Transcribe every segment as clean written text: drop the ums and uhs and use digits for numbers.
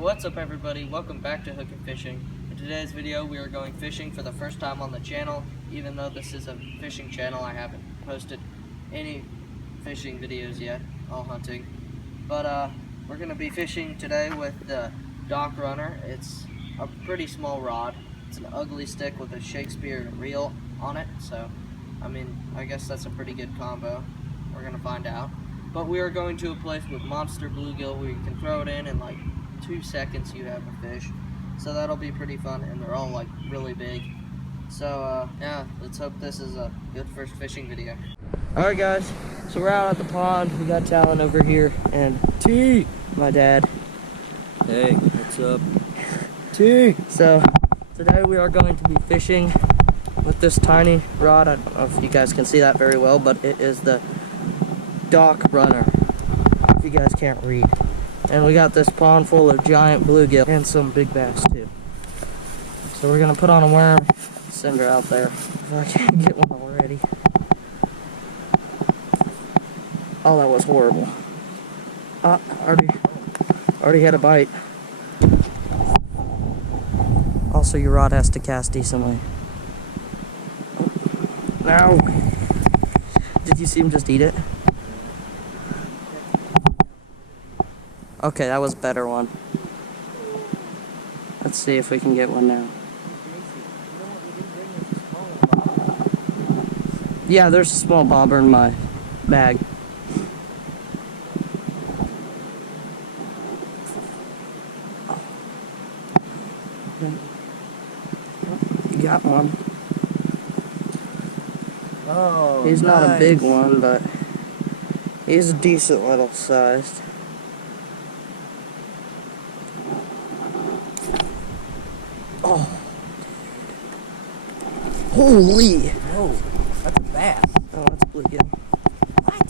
What's up everybody, welcome back to Hooking Fishing. In today's video we are going fishing for the first time on the channel. Even though this is a fishing channel, I haven't posted any fishing videos yet, all hunting. But we're going to be fishing today with the Dock Runner. It's a pretty small rod. It's an ugly stick with a Shakespeare reel on it, so I guess that's a pretty good combo. We're going to find out. But we are going to a place with monster bluegill where you can throw it in like 2 seconds you have a fish. So that'll be pretty fun, and they're all like really big. So yeah, let's hope this is a good first fishing video. Alright guys, so we're out at the pond. We got Talon over here and T, my dad. Hey, what's up? T. So today we are going to be fishing with this tiny rod. I don't know if you guys can see that very well, but it is the Dock Runner, if you guys can't read. And we got this pond full of giant bluegill and some big bass too. So we're gonna put on a worm, send her out there. If I can't get one already. Oh, that was horrible. Already had a bite. Also, your rod has to cast decently. No. Did you see him just eat it? Okay, that was a better one. Let's see if we can get one now. Yeah, there's a small bobber in my bag. You got one. Oh, he's nice. Not a big one, but he's a decent little sized. Oh. Holy! Whoa, that's a bass. Oh, that's bluegill. What?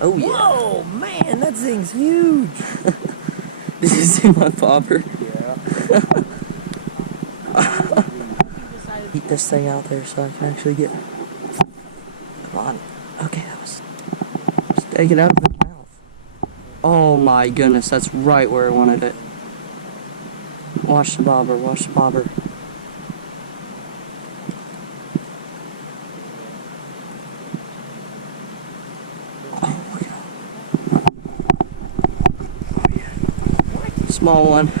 Oh, yeah. Whoa, man, that thing's huge. Did you see my bobber? Yeah. Eat this thing out there so I can actually get... Come on. Okay, that was... Just take it out of his mouth. Oh my goodness, that's right where I wanted it. Watch the bobber, watch the bobber. Oh, look at that. Oh, yeah. Small one.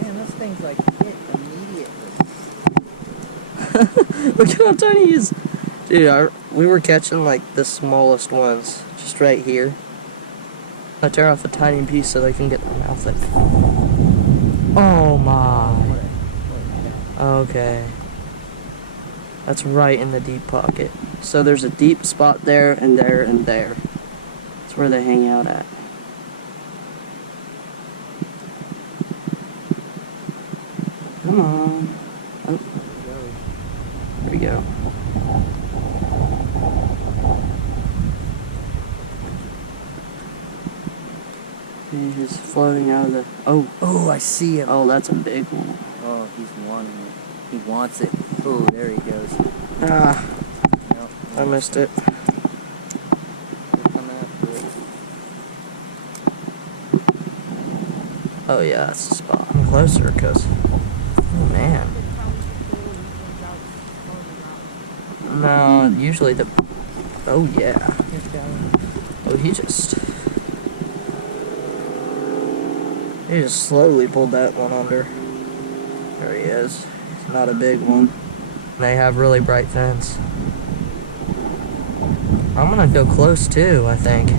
Man, this thing's like hit immediately. Look at how tiny he is. Dude, we were catching like the smallest ones. Just right here. I tear off a tiny piece so they can get their mouth in. Oh my. Okay. That's right in the deep pocket. So there's a deep spot there and there and there. That's where they hang out at. Come on. Oh. There we go. He's floating out of the... Oh, I see him. Oh, that's a big one. Oh, he's wanting it. He wants it. Oh, there he goes. Ah, Yep. I missed it. He'll come after it. Oh yeah, that's the spot. I'm closer, because... Oh man. No, usually the... Oh yeah. Oh, he just slowly pulled that one under. There he is. It's not a big one. They have really bright fins. I'm gonna go close too, I think.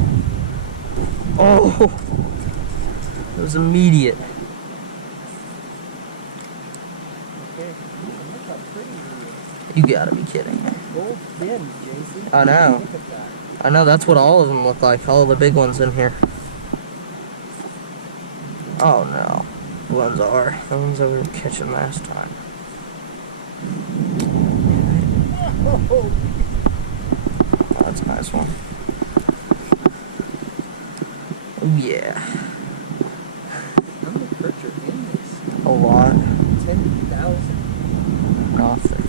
Oh! It was immediate. Okay. Look how pretty he is. You gotta be kidding me. Gold fins, JC. I know. Look at that. I know, that's what all of them look like. All the big ones in here. Oh no. The ones that we were catching last time. Oh, Oh, that's a nice one. Oh yeah. how many perch are in this? A lot. 10,000. Off there.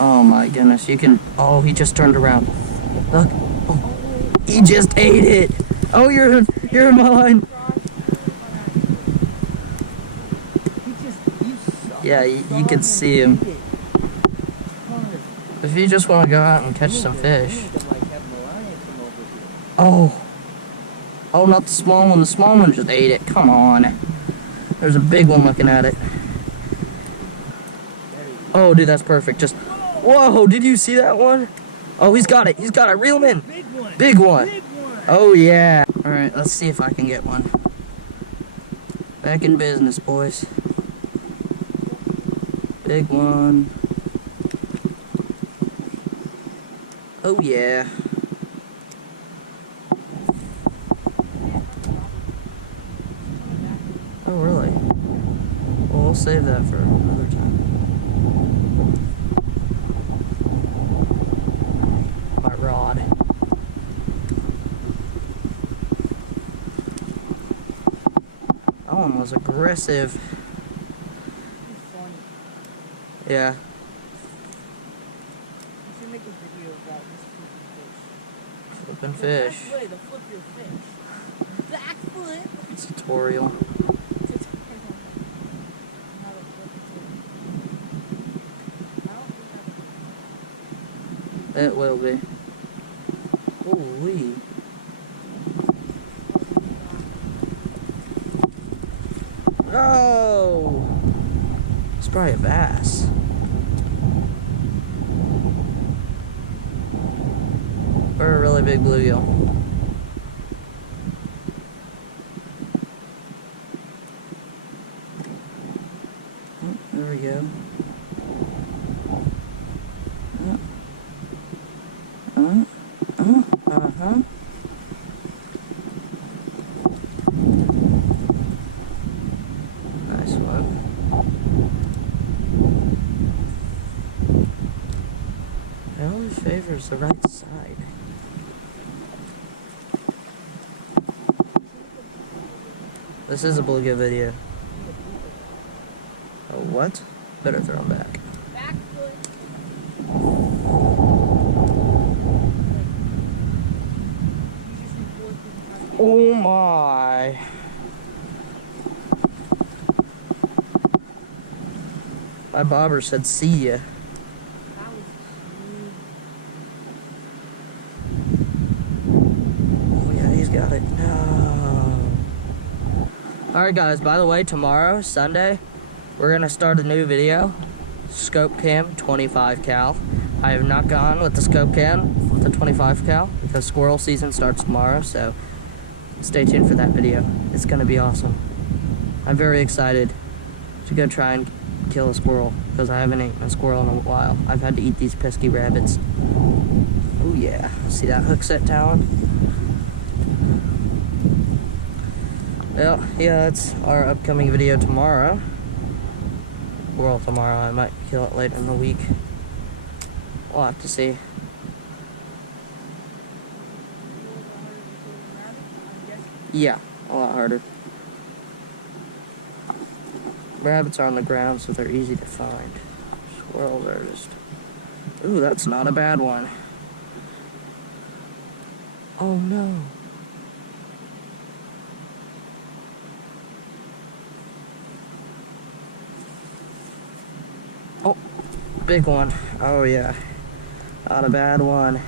Oh my goodness, you can... Oh, he just turned around. Look. Oh. He just ate it. Oh, you're mine. Yeah, you can see him. If you just want to go out and catch some fish. Oh. Oh, not the small one. The small one just ate it. Come on. There's a big one looking at it. Oh, dude, that's perfect. Just, whoa, did you see that one? Oh, he's got it. He's got it. Reel him in. Big one. Oh, yeah. All right, let's see if I can get one. Back in business, boys. Big one. Oh, yeah. Oh, really? Well, we'll save that for another time. My rod. That one was aggressive. Yeah. You should make a video about this Flipping fish. Way to flip your fish. Back flip. Tutorial. It will be. Holy. No! It's probably a bass. Or a really big bluegill. Oh, there we go. Uh-huh. Nice one. It always favors the right side. This is a bluegill video. Oh, what? Better throw him back. Back foot. Oh my. My bobber said see ya. Oh yeah, he's got it. No. Alright guys, by the way, tomorrow, Sunday, we're gonna start a new video. Scope cam 25 cal. I have not gone with the scope cam with the 25 cal because squirrel season starts tomorrow, so stay tuned for that video. It's gonna be awesome. I'm very excited to go try and kill a squirrel because I haven't eaten a squirrel in a while. I've had to eat these pesky rabbits. Oh yeah, see that hook set talon? Well, yeah, that's our upcoming video tomorrow. Squirrel tomorrow. I might kill it later in the week. We'll have to see. Yeah, a lot harder. Rabbits are on the ground, so they're easy to find. Squirrels are just... Ooh, that's not a bad one. Oh no. Oh, big one. Oh yeah. Not a bad one.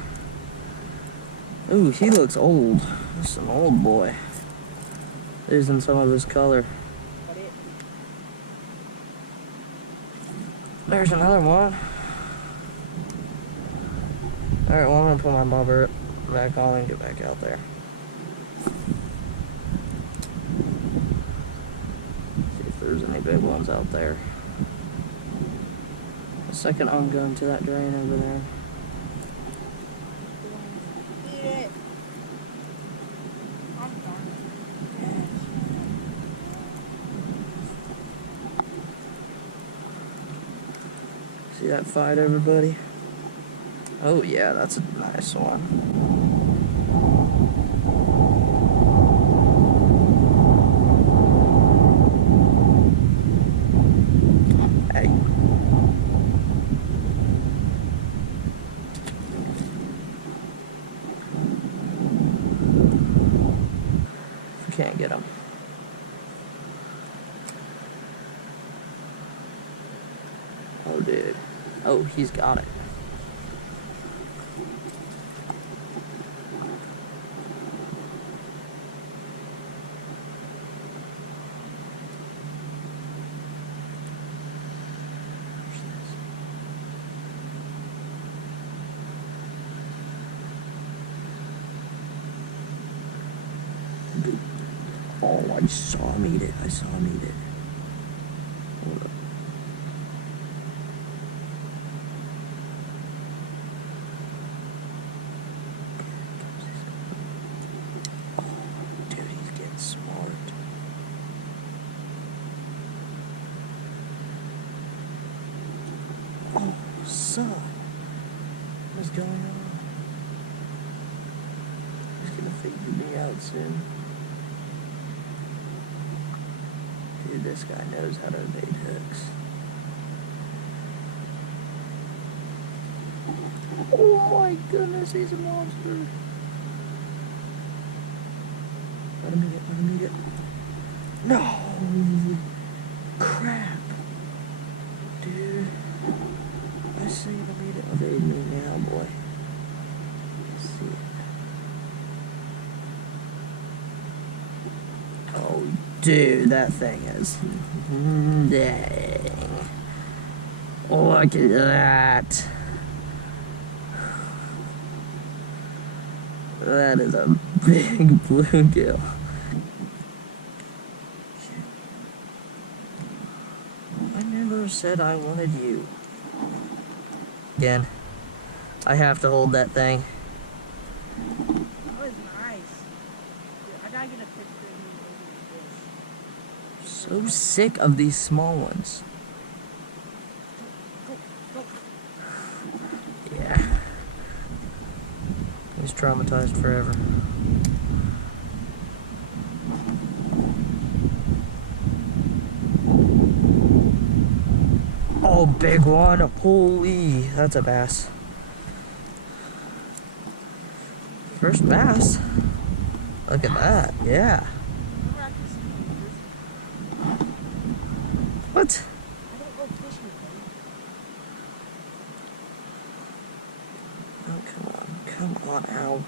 Ooh, he looks old. That's an old boy. Losing some of his color. There's another one. Alright, well, I'm gonna put my bobber back on and get back out there. See if there's any big ones out there. A second I'm going to that drain over there. See that fight, everybody? Oh yeah, that's a nice one. Hey. can't get him. Oh, dude. Oh, he's got it. Oh, I saw him eat it. I saw him eat it. Hold up. Oh, dude, he's getting smart. Oh, son. What's going on? He's gonna figure me out soon. Dude, this guy knows how to evade hooks. Oh my goodness, he's a monster. Let him eat it, let him eat it. No! Crap. Dude. I see him eat it. Evade me now, boy. Let's see it. Oh, dude, that thing is. Dang. Look at that. That is a big bluegill. I never said I wanted you. Again, I have to hold that thing. That was nice. Dude, I gotta get a picture of you. So sick of these small ones. Yeah. He's traumatized forever. Oh, big one. Holy, that's a bass. First bass. Look at that. Yeah. What? I don't go fishing, buddy. Oh, come on, ow.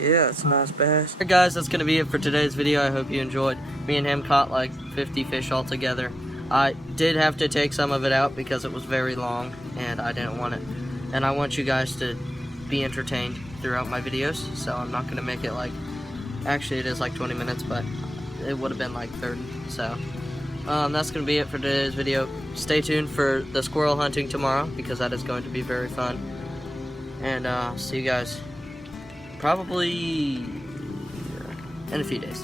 Yeah, it's a nice bass. Alright guys, that's going to be it for today's video. I hope you enjoyed. Me and him caught like 50 fish altogether. I did have to take some of it out because it was very long and I didn't want it. And I want you guys to be entertained throughout my videos, so I'm not going to make it like, actually it is like 20 minutes, but it would have been like 30. So that's going to be it for today's video. Stay tuned for the squirrel hunting tomorrow because that is going to be very fun. And see you guys probably in a few days.